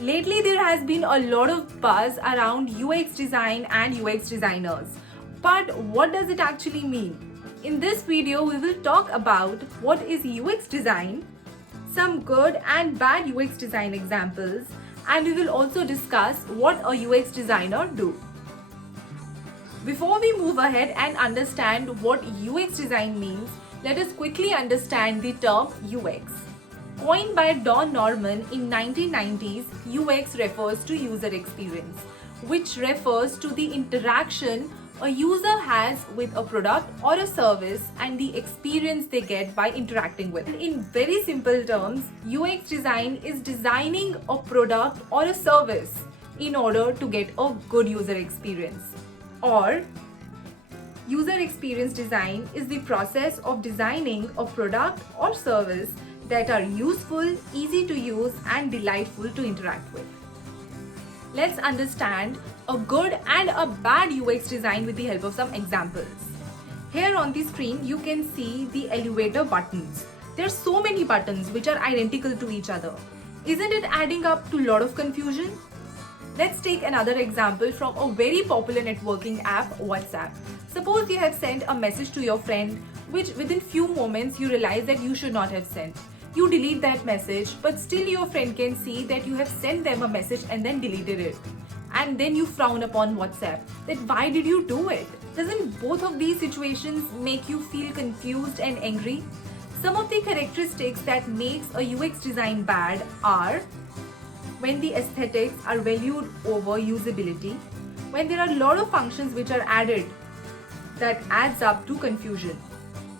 Lately, there has been a lot of buzz around UX design and UX designers. But what does it actually mean? In this video, we will talk about what is UX design, some good and bad UX design examples, and we will also discuss what a UX designer do. Before we move ahead and understand what UX design means, let us quickly understand the term UX. Coined by Don Norman in 1990s, UX refers to user experience, which refers to the interaction a user has with a product or a service and the experience they get by interacting with it. In very simple terms, UX design is designing a product or a service in order to get a good user experience. Or user experience design is the process of designing a product or service that are useful, easy to use, and delightful to interact with. Let's understand a good and a bad UX design with the help of some examples. Here on the screen, you can see the elevator buttons. There are so many buttons which are identical to each other. Isn't it adding up to a lot of confusion? Let's take another example from a very popular networking app, WhatsApp. Suppose you have sent a message to your friend, which within few moments you realize that you should not have sent. You delete that message, but still your friend can see that you have sent them a message and then deleted it. And then you frown upon WhatsApp that why did you do it? Doesn't both of these situations make you feel confused and angry? Some of the characteristics that makes a UX design bad are when the aesthetics are valued over usability, when there are a lot of functions which are added that adds up to confusion,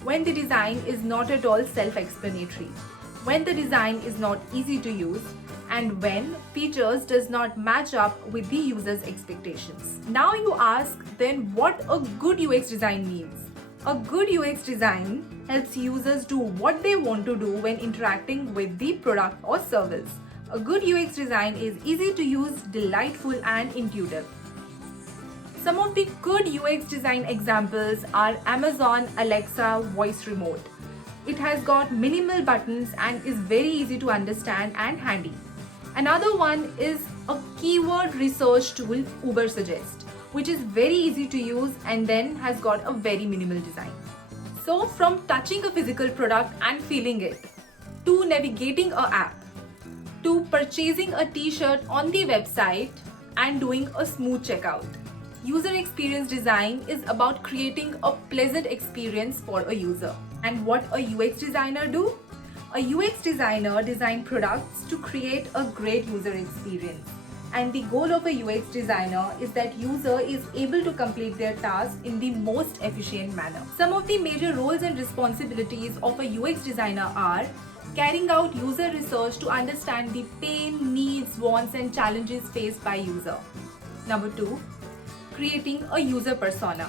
when the design is not at all self-explanatory, when the design is not easy to use, and when features does not match up with the user's expectations. Now you ask then what a good UX design means. A good UX design helps users do what they want to do when interacting with the product or service. A good UX design is easy to use, delightful, and intuitive. Some of the good UX design examples are Amazon Alexa voice remote. It has got minimal buttons and is very easy to understand and handy. Another one is a keyword research tool, Ubersuggest, which is very easy to use and then has got a very minimal design. So from touching a physical product and feeling it, to navigating an app, to purchasing a t-shirt on the website and doing a smooth checkout. User experience design is about creating a pleasant experience for a user. And what a UX designer do? A UX designer designs products to create a great user experience. And the goal of a UX designer is that user is able to complete their task in the most efficient manner. Some of the major roles and responsibilities of a UX designer are carrying out user research to understand the pain, needs, wants, and challenges faced by user. Number 2, creating a user persona.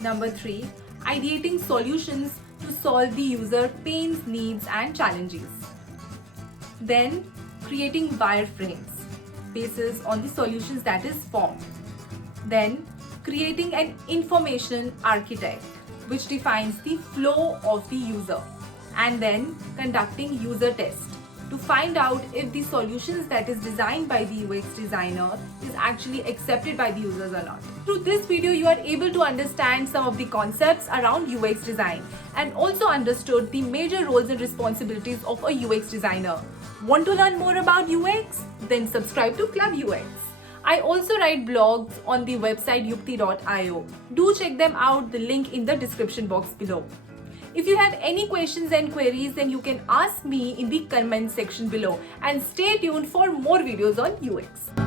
Number 3, ideating solutions to solve the user pains, needs, and challenges. Then, creating wireframes basis on the solutions that is formed. Then, creating an information architect which defines the flow of the user. And then, conducting user tests to find out if the solutions that is designed by the UX designer is actually accepted by the users or not. Through this video, you are able to understand some of the concepts around UX design and also understood the major roles and responsibilities of a UX designer. Want to learn more about UX? Then subscribe to Club UX. I also write blogs on the website yukti.io. Do check them out, the link in the description box below. If you have any questions and queries, then you can ask me in the comment section below and stay tuned for more videos on UX.